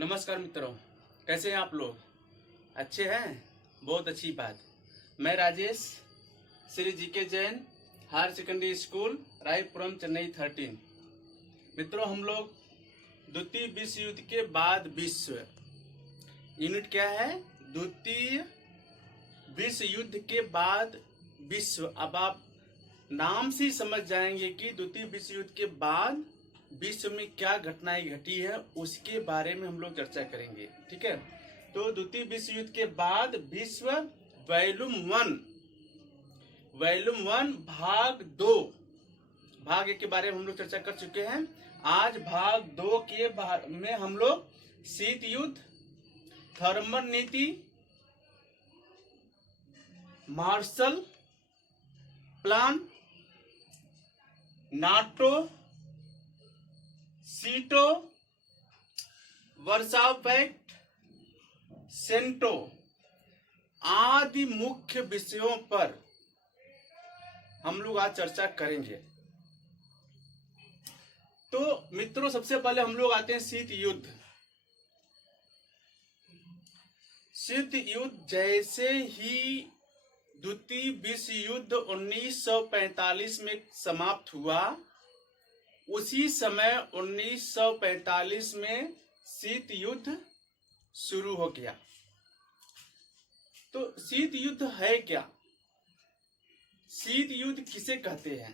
नमस्कार मित्रों, कैसे हैं आप लोग? अच्छे हैं? बहुत अच्छी बात। मैं Rajesh, Shri G K Jain higher secondary school, Rayapuram, Chennai 13। मित्रों, हम लोग द्वितीय विश्व युद्ध के बाद विश्व यूनिट क्या है? द्वितीय विश्व युद्ध के बाद विश्व। अब आप नाम से समझ जाएंगे कि द्वितीय विश्व युद्ध के बाद विश्व में क्या घटनाएं घटी है, उसके बारे में हम लोग चर्चा करेंगे। ठीक है, तो द्वितीय विश्व युद्ध के बाद विश्व वॉल्यूम वन भाग 2, भाग 1 के बारे में हम लोग चर्चा कर चुके हैं। आज भाग 2 के में हम लोग शीत युद्ध, थर्मल नीति, मार्शल प्लान, नाटो, सीटो, वर्साव पैक्ट, सेंटो आदि मुख्य विषयों पर हम लोग आज चर्चा करेंगे। तो मित्रों, सबसे पहले हम लोग आते हैं शीत युद्ध। शीत युद्ध जैसे ही द्वितीय विश्व युद्ध 1945 में समाप्त हुआ, उसी समय 1945 में शीत युद्ध शुरू हो गया। तो शीत युद्ध है क्या? शीत युद्ध किसे कहते हैं,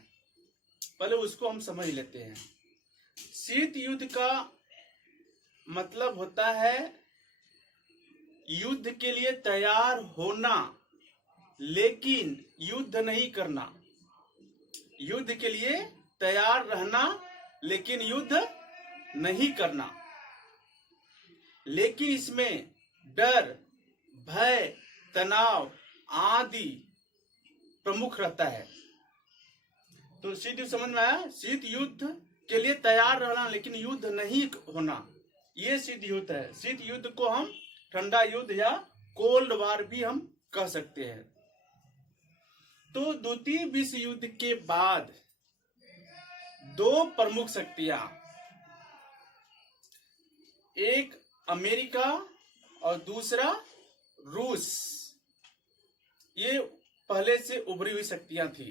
पहले उसको हम समझ लेते हैं। शीत युद्ध का मतलब होता है युद्ध के लिए तैयार होना, लेकिन युद्ध नहीं करना। युद्ध के लिए तैयार रहना, लेकिन युद्ध नहीं करना। लेकिन इसमें डर, भय, तनाव आदि प्रमुख रहता है। तो शीत युद्ध समझ में आया? शीत युद्ध के लिए तैयार रहना, लेकिन युद्ध नहीं होना, ये शीत युद्ध है। शीत युद्ध को हम ठंडा युद्ध या कोल्ड वार भी हम कह सकते हैं। तो द्वितीय विश्व युद्ध के बाद दो प्रमुख शक्तियां, एक अमेरिका और दूसरा रूस, ये पहले से उभरी हुई शक्तियां थी।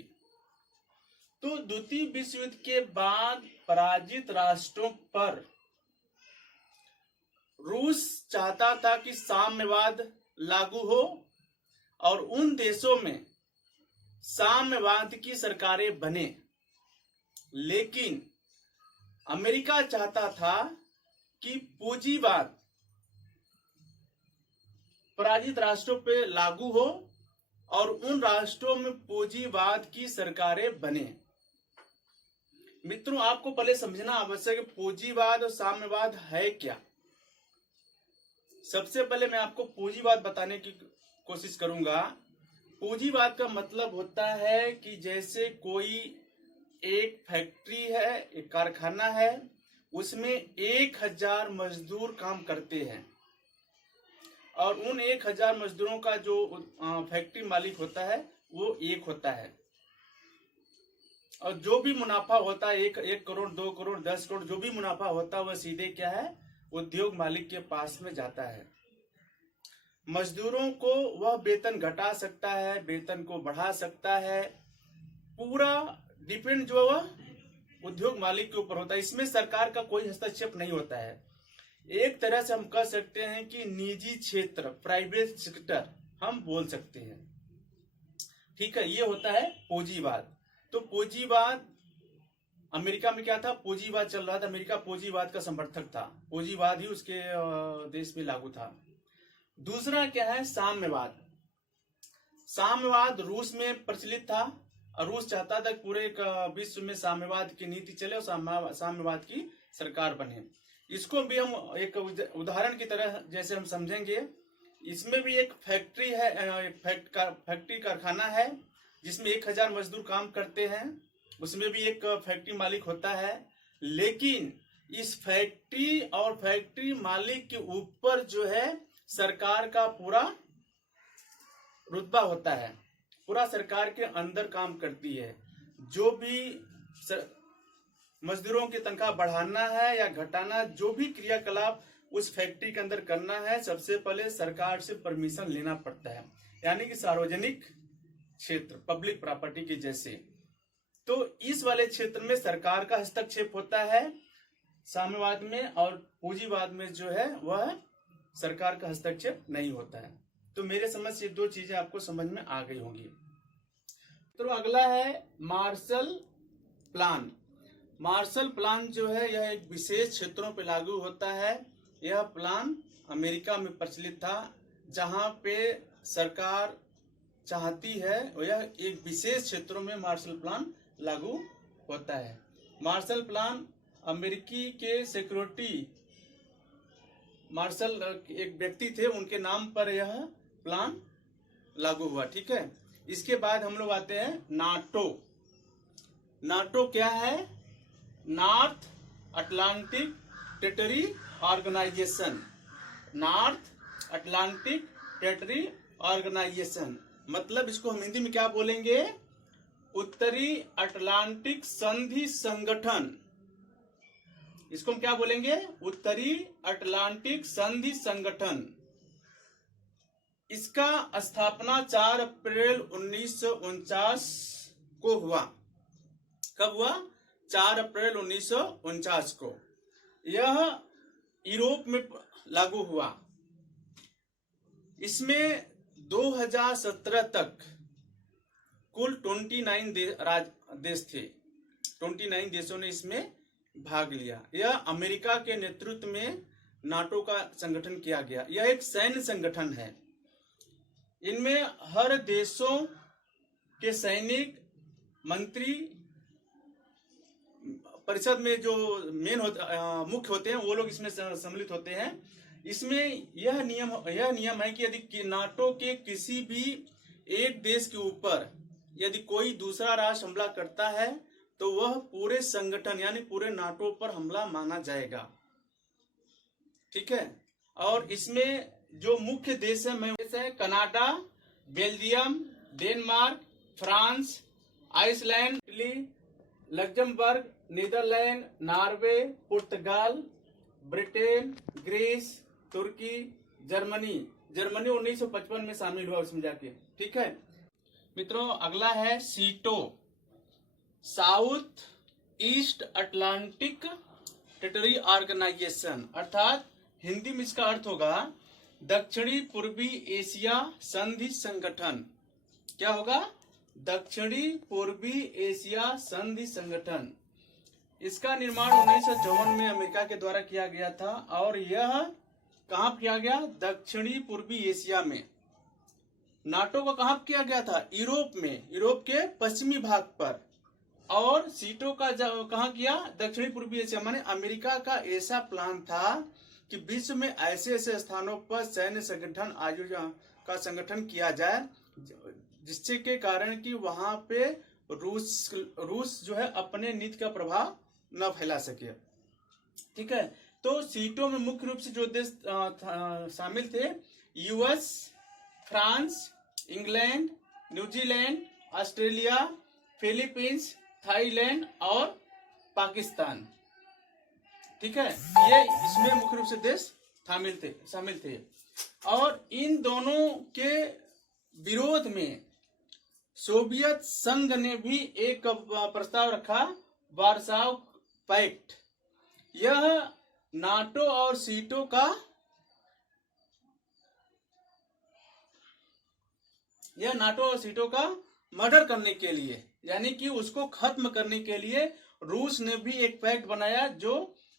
तो द्वितीय विश्व युद्ध के बाद पराजित राष्ट्रों पर रूस चाहता था कि साम्यवाद लागू हो और उन देशों में साम्यवाद की सरकारें बने। लेकिन अमेरिका चाहता था कि पूंजीवाद पराजित राष्ट्रों पर लागू हो और उन राष्ट्रों में पूंजीवाद की सरकारें बने। मित्रों, आपको पहले समझना आवश्यक है पूंजीवाद और साम्यवाद है क्या। सबसे पहले मैं आपको पूंजीवाद बताने की कोशिश करूंगा। पूंजीवाद का मतलब होता है कि जैसे कोई एक फैक्ट्री है, एक कारखाना है, उसमें 1000 मजदूर काम करते हैं और उन 1000 मजदूरों का जो फैक्ट्री मालिक होता है वो एक होता है, और जो भी मुनाफा होता है 1 करोड़, 2 करोड़, 10 करोड़, जो भी मुनाफा होता है वह सीधे क्या है, उद्योग मालिक के पास में जाता है। मजदूरों को वह वेतन घटा सकता है, वेतन को बढ़ा सकता है, पूरा डिपेंड जो वह उद्योग मालिक के ऊपर होता है। इसमें सरकार का कोई हस्तक्षेप नहीं होता है। एक तरह से हम कह सकते हैं कि निजी क्षेत्र, प्राइवेट सेक्टर हम बोल सकते हैं। ठीक है, ये होता है पूंजीवाद। तो पूंजीवाद अमेरिका में क्या था? पूंजीवाद चल रहा था। अमेरिका पूंजीवाद का समर्थक था, पूंजीवाद ही उसके देश में लागू था। दूसरा क्या है? साम्यवाद। साम्यवाद रूस में प्रचलित था और रूस चाहता था कि पूरे विश्व में साम्यवाद की नीति चले और साम्यवाद की सरकार बने। इसको भी हम एक उदाहरण की तरह जैसे हम समझेंगे, इसमें भी एक फैक्ट्री है, फैक्ट्री कारखाना है जिसमें 1000 मजदूर काम करते हैं, उसमें भी एक फैक्ट्री मालिक होता है। लेकिन इस फैक्ट्री और फैक्ट्री मालिक के ऊपर जो है सरकार का पूरा रुतबा होता है, पूरा सरकार के अंदर काम करती है। जो भी मजदूरों की तनख्वाह बढ़ाना है या घटाना, जो भी क्रियाकलाप उस फैक्ट्री के अंदर करना है, सबसे पहले सरकार से परमिशन लेना पड़ता है, यानी कि सार्वजनिक क्षेत्र, पब्लिक प्रॉपर्टी के जैसे। तो इस वाले क्षेत्र में सरकार का हस्तक्षेप होता है साम्यवाद में, और पूंजीवाद में जो है वह सरकार का हस्तक्षेप नहीं होता है। तो मेरे समझ से दो चीजें आपको समझ में आ गई होंगी। तो अगला है मार्शल प्लान। मार्शल प्लान जो है यह एक विशेष क्षेत्रों पर लागू होता है। यह प्लान अमेरिका में प्रचलित था, जहां पे सरकार चाहती है यह एक विशेष क्षेत्रों में मार्शल प्लान लागू होता है। मार्शल प्लान अमेरिकी के सिक्योरिटी मार्शल एक व्यक्ति थे, उनके नाम पर यह प्लान लागू हुआ। ठीक है, इसके बाद हम लोग आते हैं नाटो। नाटो क्या है? North Atlantic territory organisation. North Atlantic territory organisation मतलब इसको हम हिंदी में क्या बोलेंगे? उत्तरी अटलांटिक संधि संगठन। इसको हम क्या बोलेंगे? उत्तरी अटलांटिक संधि संगठन। इसका स्थापना 4 अप्रैल 1949 को हुआ। कब हुआ? 4 अप्रैल 1949 को। यह यूरोप में लागू हुआ। इसमें 2017 तक कुल 29 देश थे। 29 देशों ने इसमें भाग लिया। यह अमेरिका के नेतृत्व में नाटो का संगठन किया गया। यह एक सैन्य संगठन है। इनमें हर देशों के सैनिक मंत्री, परिषद में जो मुख्य होते हैं वो लोग इसमें सम्मिलित होते हैं। इसमें यह नियम है कि यदि नाटो के किसी भी एक देश के ऊपर यदि कोई दूसरा राष्ट्र हमला करता है तो वह पूरे संगठन यानी पूरे नाटो पर हमला माना जाएगा। ठीक है, और इसमें जो मुख्य देश है Canada, Belgium, Denmark, France, Iceland, Italy, Luxembourg, Netherlands, Norway, पुर्तगाल, ब्रिटेन, ग्रीस, तुर्की, जर्मनी। जर्मनी 1955 में शामिल हुआ उसमें जाके। ठीक है मित्रों, अगला है SEATO, South East Atlantic territory organisation, अर्थात हिंदी में इसका अर्थ होगा दक्षिणी पूर्वी एशिया संधि संगठन। क्या होगा? दक्षिणी पूर्वी एशिया संधि संगठन। इसका निर्माण 1954 में अमेरिका के द्वारा किया गया था, और यह कहां किया गया? दक्षिणी पूर्वी एशिया में। नाटो को कहां किया गया था? यूरोप में, यूरोप के पश्चिमी भाग पर। और सीटो का कहां किया? दक्षिणी पूर्वी एशिया माने अमेरिका का ऐसा प्लान था कि विश्व में ऐसे ऐसे स्थानों पर सैन्य संगठन आयोजन का संगठन किया जाए, जिससे के कारण कि वहां पे रूस जो है अपने नीति का प्रभाव न फैला सके। ठीक है, तो सीटों में मुख्य रूप से जो देश शामिल थे US, France, England, New Zealand, Australia, Philippines, Thailand और पाकिस्तान। ठीक है, ये इसमें मुख्य रूप से देश शामिल थे। और इन दोनों के विरोध में सोवियत संघ ने भी एक प्रस्ताव रखा, वार्साव पैक्ट। यह नाटो और सीटो का मर्डर करने के लिए, यानी कि उसको खत्म करने के लिए रूस ने भी एक पैक्ट बनाया जो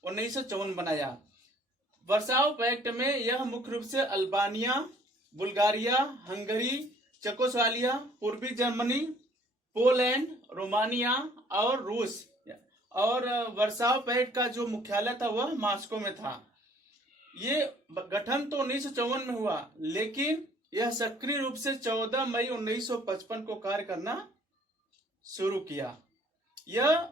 1954 बनाया। वर्साव पैक्ट में यह मुख्य रूप से अल्बानिया, बुल्गारिया, हंगरी, चेकोस्लोवाकिया, पूर्वी जर्मनी, पोलैंड, रोमानिया और रूस, और वर्साव पैक्ट का जो मुख्यालय था वह मॉस्को में था। ये गठन तो 1954 में हुआ, लेकिन यह सक्रिय रूप से 14 मई 1955 को कार्य करना शुरू किया। यह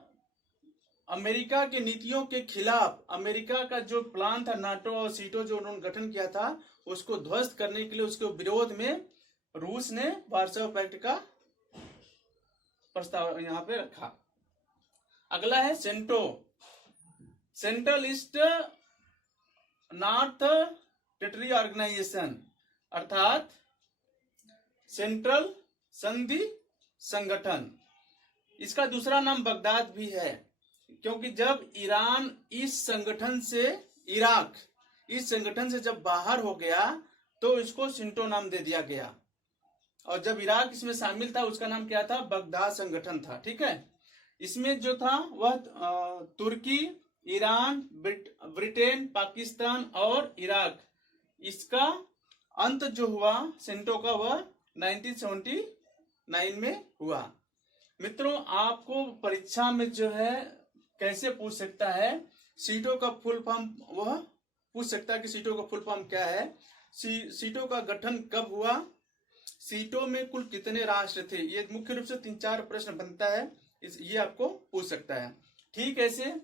अमेरिका की नीतियों के खिलाफ, अमेरिका का जो प्लान था नाटो और सीटो जो उन्होंने गठन किया था उसको ध्वस्त करने के लिए, उसके विरोध में रूस ने वार्साव पैक्ट का प्रस्ताव यहां पे रखा। अगला है CENTO, central east north territory organisation अर्थात सेंट्रल संधि संगठन। इसका दूसरा नाम बगदाद भी है, क्योंकि जब ईरान इस संगठन से जब बाहर हो गया तो इसको सिंटो नाम दे दिया गया, और जब इराक इसमें शामिल था उसका नाम क्या था, बगदाद संगठन था। ठीक है, इसमें जो था वह तुर्की, ईरान, ब्रिटेन, पाकिस्तान और इराक, इसका अंत जो हुआ सेंटो का वह 1979 में हुआ। मित्रों, आपको परीक्षा में जो है कैसे पूछ सकता है, सीटों का फुल फॉर्म वह पूछ सकता है कि सीटों का फुल फॉर्म क्या है, सीटों का गठन कब हुआ, सीटों में कुल कितने राष्ट्र थे। ये मुख्य रूप से 3-4 प्रश्न बनता है, ये आपको पूछ सकता है। ठीक ऐसे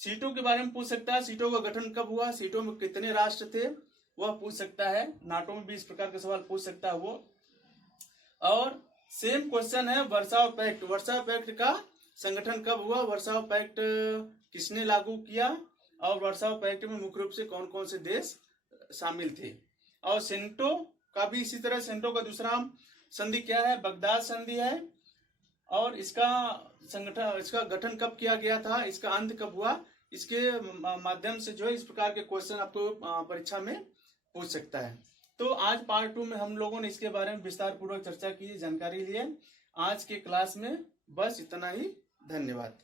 सीटों के बारे में पूछ सकता है, सीटों का गठन कब हुआ, सीटों में कितने राष्ट्र थे वह पूछ सकता है। नाटो में भी इस प्रकार के सवाल पूछ सकता है वो। और सेम क्वेश्चन है वर्साव पैक्ट, वर्साव पैक्ट का संगठन कब हुआ, वर्साव पैक्ट किसने लागू किया, और वर्साव पैक्ट में मुख्य रूप से कौन कौन से देश शामिल थे। और सेंटो का भी इसी तरह, सेंटो का दूसरा संधि क्या है, बगदाद संधि है, और इसका गठन कब किया गया था, इसका अंत कब हुआ, इसके माध्यम से जो है इस प्रकार के क्वेश्चन आपको परीक्षा में पूछ सकता है। तो आज पार्ट 2 में हम लोगों ने इसके बारे में विस्तार पूर्वक चर्चा की, जानकारी ली है। आज के क्लास में बस इतना ही। धन्यवाद।